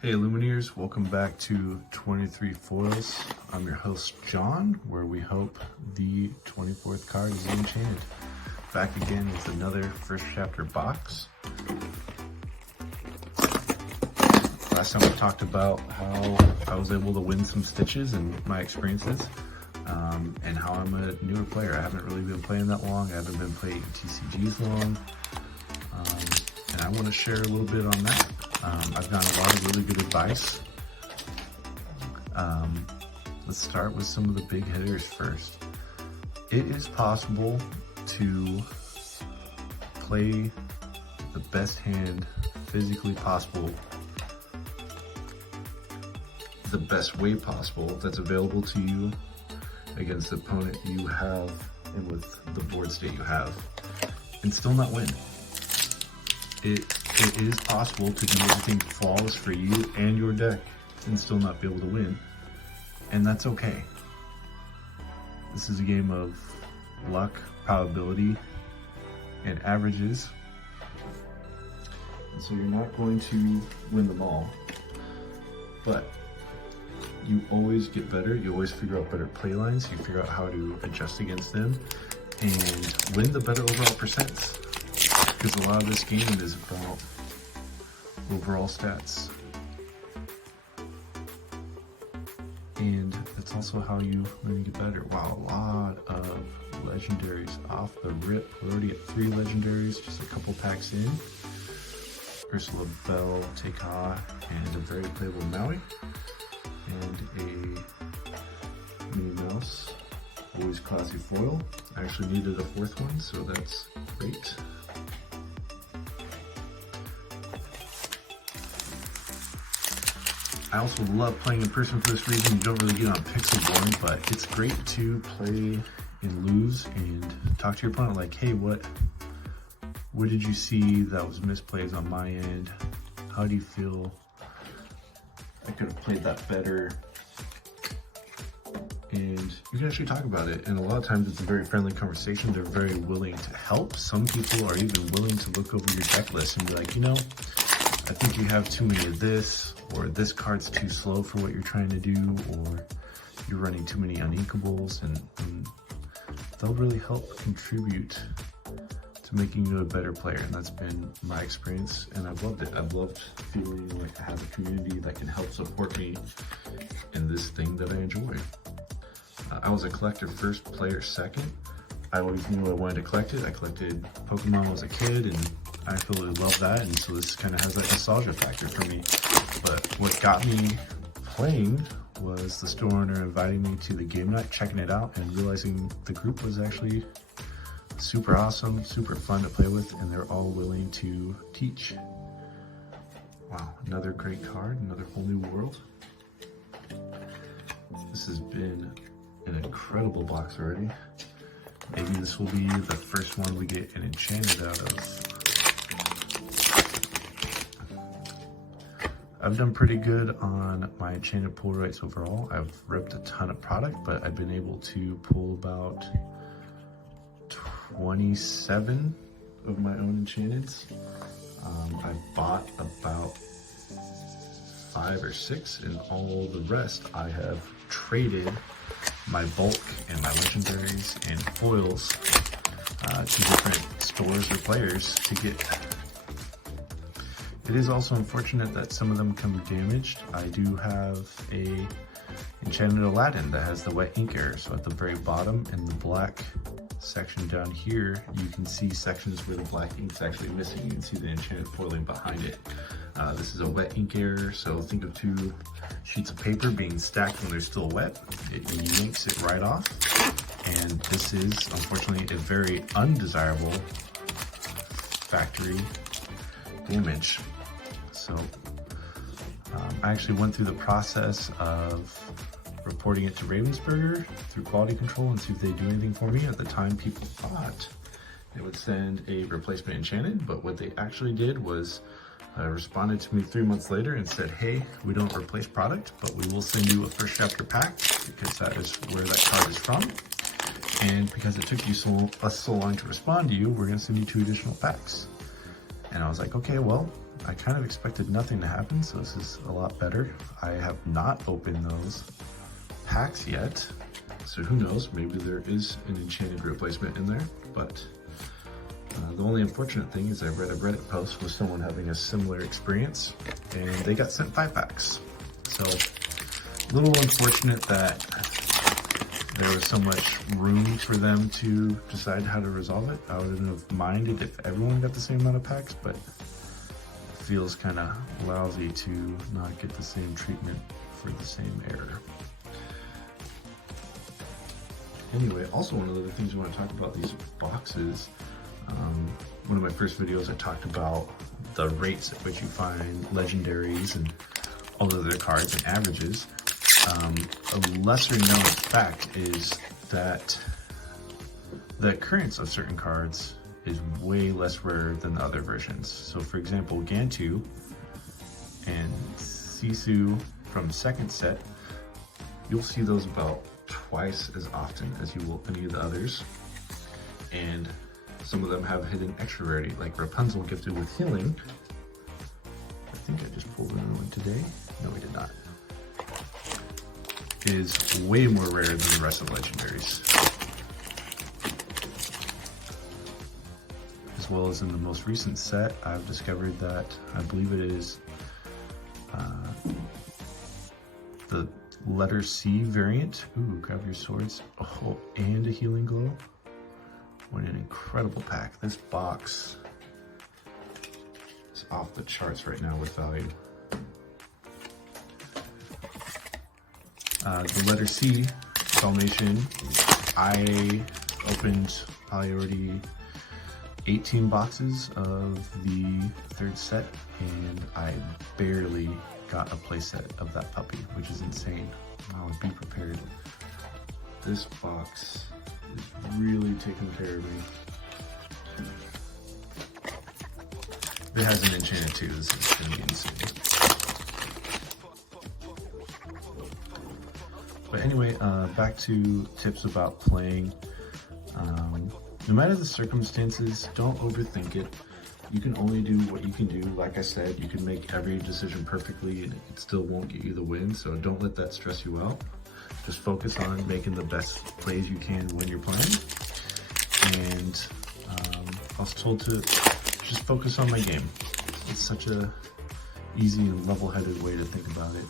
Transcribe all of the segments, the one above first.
Hey Lumineers, welcome back to 23 Foils. I'm your host John, where we hope the 24th card is enchanted. Back again with another first chapter box. Last time we talked about how I was able to win some stitches and my experiences, and how I'm a newer player. I haven't really been playing that long. I haven't been playing TCGs long, and I want to share a little bit on that. I've gotten a lot of really good advice. Let's start with some of the big hitters first. It is possible to play the best hand physically possible, the best way possible that's available to you against the opponent you have and with the board state you have, and still not win. It is possible to do everything flawless for you and your deck and still not be able to win, and that's okay. This is a game of luck, probability, and averages, and so you're not going to win them all, but you always get better. You always figure out better play lines. You figure out how to adjust against them and win the better overall percents. Because a lot of this game is about overall stats. And that's also how you learn to get better. Wow, a lot of legendaries off the rip. We're already at 3 legendaries, just a couple packs in. Ursula Bell, Tekka, and a very playable Maui. And a Minnie Mouse, always classy foil. I actually needed a 4th one, so that's great. I also love playing in person for this reason. You don't really get on Pixelborn, but it's great to play and lose and talk to your opponent like, hey, what did you see that was misplays on my end? How do you feel I could have played that better? And you can actually talk about it. And a lot of times it's a very friendly conversation. They're very willing to help. Some people are even willing to look over your deck list and be like, you know, I think you have too many of this, or this card's too slow for what you're trying to do, or you're running too many uninkables, and they'll really help contribute to making you a better player. And that's been my experience, and I've loved it. I've loved feeling like I have a community that can help support me in this thing that I enjoy. I was a collector first, player second. I always knew I wanted to collect it. I collected Pokemon when I was a kid, and I absolutely love that, and so this kind of has that nostalgia factor for me. But what got me playing was the store owner inviting me to the game night, checking it out, and realizing the group was actually super awesome, super fun to play with, and they're all willing to teach. Wow, another great card, another whole new world. This has been an incredible box already. Maybe this will be the first one we get an enchanted out of. I've done pretty good on my enchanted pull rates overall. I've ripped a ton of product, but I've been able to pull about 27 of my own enchanteds. I've bought about 5 or 6, and all the rest I have traded my bulk and my legendaries and foils to different stores or players to get. It is also unfortunate that some of them come damaged. I do have a enchanted Aladdin that has the wet ink error. So at the very bottom in the black section down here, you can see sections where the black ink's actually missing. You can see the enchanted foiling behind it. This is a wet ink error, so think of 2 sheets of paper being stacked when they're still wet. It yanks it right off, and this is unfortunately a very undesirable factory damage. So I actually went through the process of reporting it to Ravensburger through quality control and see if they do anything for me. At the time, people thought they would send a replacement enchanted, but what they actually did was responded to me 3 months later and said, hey, we don't replace product, but we will send you a first chapter pack, because that is where that card is from. And because it took you so long to respond to you, we're gonna send you 2 additional packs. And I was like, okay, well, I kind of expected nothing to happen, so this is a lot better. I have not opened those packs yet, so who knows, maybe there is an enchanted replacement in there, but the only unfortunate thing is I read a Reddit post with someone having a similar experience, and they got sent 5 packs. So, a little unfortunate that there was so much room for them to decide how to resolve it. I wouldn't have minded if everyone got the same amount of packs, but it feels kind of lousy to not get the same treatment for the same error. Anyway, also one of the other things we want to talk about these boxes. One of my first videos I talked about the rates at which you find legendaries and all of their cards and averages. A lesser known fact is that the occurrence of certain cards is way less rare than the other versions. So for example, Gantu and Sisu from second set, you'll see those about twice as often as you will any of the others. And some of them have hidden extra rarity, like Rapunzel gifted with healing. I think I just pulled another one today. No, we did not. Is way more rare than the rest of legendaries. As well as in the most recent set, I've discovered that I believe it is the letter C variant. Ooh, grab your swords. Oh, and a healing glow. What an incredible pack. This box is off the charts right now with value. The letter C, Dalmatian, I opened probably already 18 boxes of the third set, and I barely got a playset of that puppy, which is insane. I would be prepared. This box is really taking care of me. It has an enchanted too, this is gonna be insane. But anyway, back to tips about playing. No matter the circumstances, don't overthink it. You can only do what you can do. Like I said, you can make every decision perfectly and it still won't get you the win, so don't let that stress you out. Just focus on making the best plays you can when you're playing. And I was told to just focus on my game. It's such a easy and level-headed way to think about it.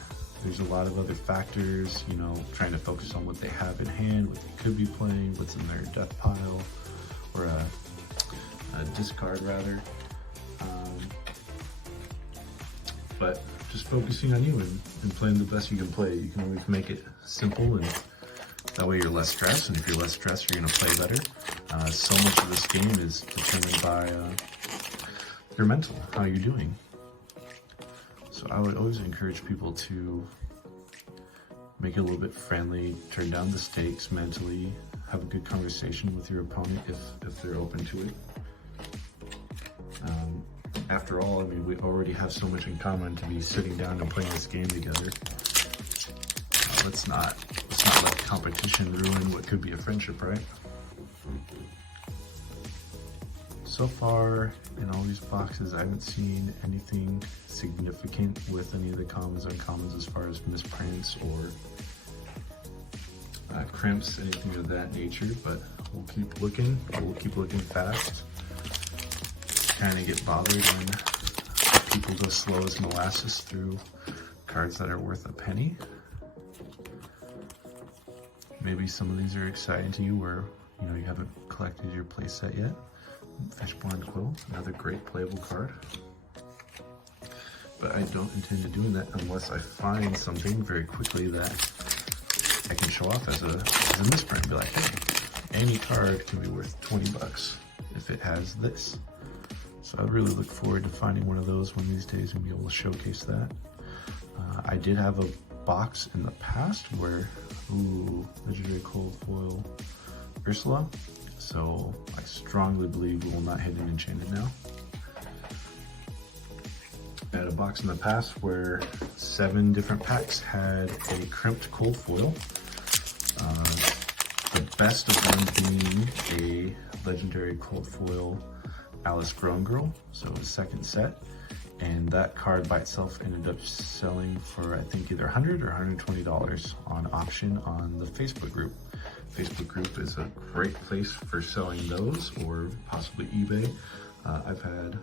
There's a lot of other factors, you know, trying to focus on what they have in hand, what they could be playing, what's in their death pile, or a discard rather. But just focusing on you and playing the best you can play. You can always make it simple, and that way you're less stressed, and if you're less stressed, you're gonna play better. So much of this game is determined by your mental, how you're doing. So I would always encourage people to make it a little bit friendly, turn down the stakes mentally, have a good conversation with your opponent if they're open to it. After all, I mean, we already have so much in common to be sitting down and playing this game together. Let's not let competition ruin what could be a friendship, right? So far, in all these boxes, I haven't seen anything significant with any of the commons or uncommons as far as misprints or crimps, anything of that nature, but we'll keep looking. We'll keep looking fast. Kind of get bothered when people go slow as molasses through cards that are worth a penny. Maybe some of these are exciting to you where, you know, you haven't collected your playset yet. Fishblind Quill, another great playable card. But I don't intend to doing that unless I find something very quickly that I can show off as a misprint. Be like, hey, any card can be worth 20 bucks if it has this. So I really look forward to finding one of those one of these days and be able to showcase that. I did have a box in the past where, legendary cold foil Ursula. So I strongly believe we will not hit an enchanted now. I had a box in the past where 7 different packs had a crimped cold foil. The best of them being a legendary cold foil Alice Grown Girl, so the second set, And that card by itself ended up selling for, I think, either $100 or $120 on auction on the Facebook group. Facebook group is a great place for selling those, or possibly eBay. I've had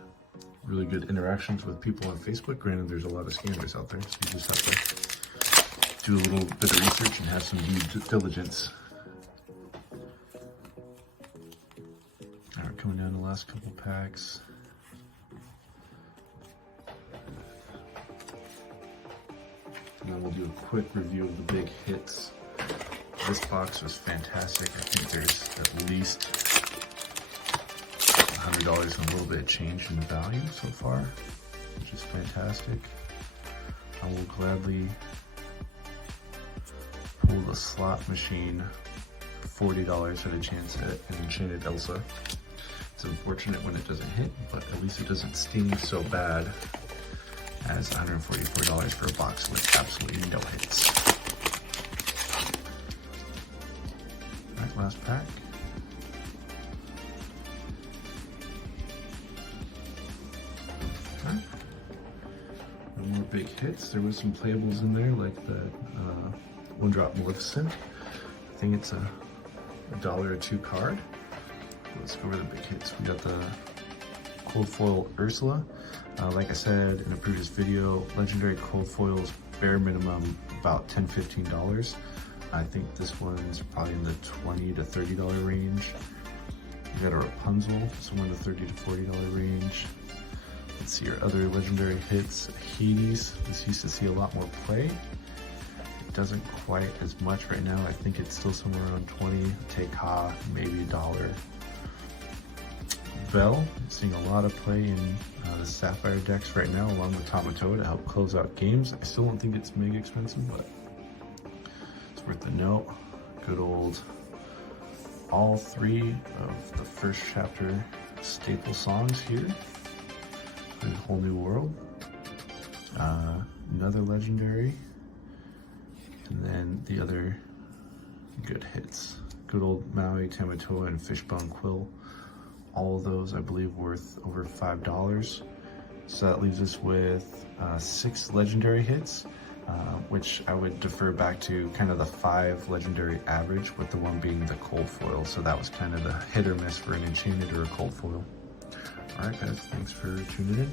really good interactions with people on Facebook. Granted, there's a lot of scammers out there, so you just have to do a little bit of research and have some due diligence. All right, coming down the last couple packs. And then we'll do a quick review of the big hits. This box was fantastic. I think there's at least $100 and a little bit of change in value so far, which is fantastic. I will gladly pull the slot machine for $40 at a chance at an Enchanted Elsa. It's unfortunate when it doesn't hit, but at least it doesn't sting so bad as $144 for a box with absolutely no hits. All right, last pack. Okay. No more big hits. There was some playables in there, like the One Drop Maleficent. I think it's a $1 or $2 card. Let's go over the big hits. We got the Cold Foil Ursula. Like I said in a previous video, legendary cold foils bare minimum about $10–15. I think this one's probably in the $20 to $30 range. We got a Rapunzel, somewhere in the $30 to $40 range. Let's see our other legendary hits. Hades, this used to see a lot more play. It doesn't quite as much right now. I think it's still somewhere around 20. Take Ha, maybe $1. Belle, seeing a lot of play in the Sapphire decks right now, along with Tamatoa to help close out games. I still don't think it's mega expensive, but it's worth the note. Good old, all three of the first chapter staple songs here. A Whole New World. Another legendary. And then the other good hits. Good old Maui, Tamatoa, and Fishbone Quill. All of those, I believe, worth over $5. So that leaves us with 6 legendary hits, which I would defer back to kind of the 5 legendary average, with the one being the cold foil. So that was kind of the hit or miss for an enchanted or a cold foil. All right, guys, thanks for tuning in.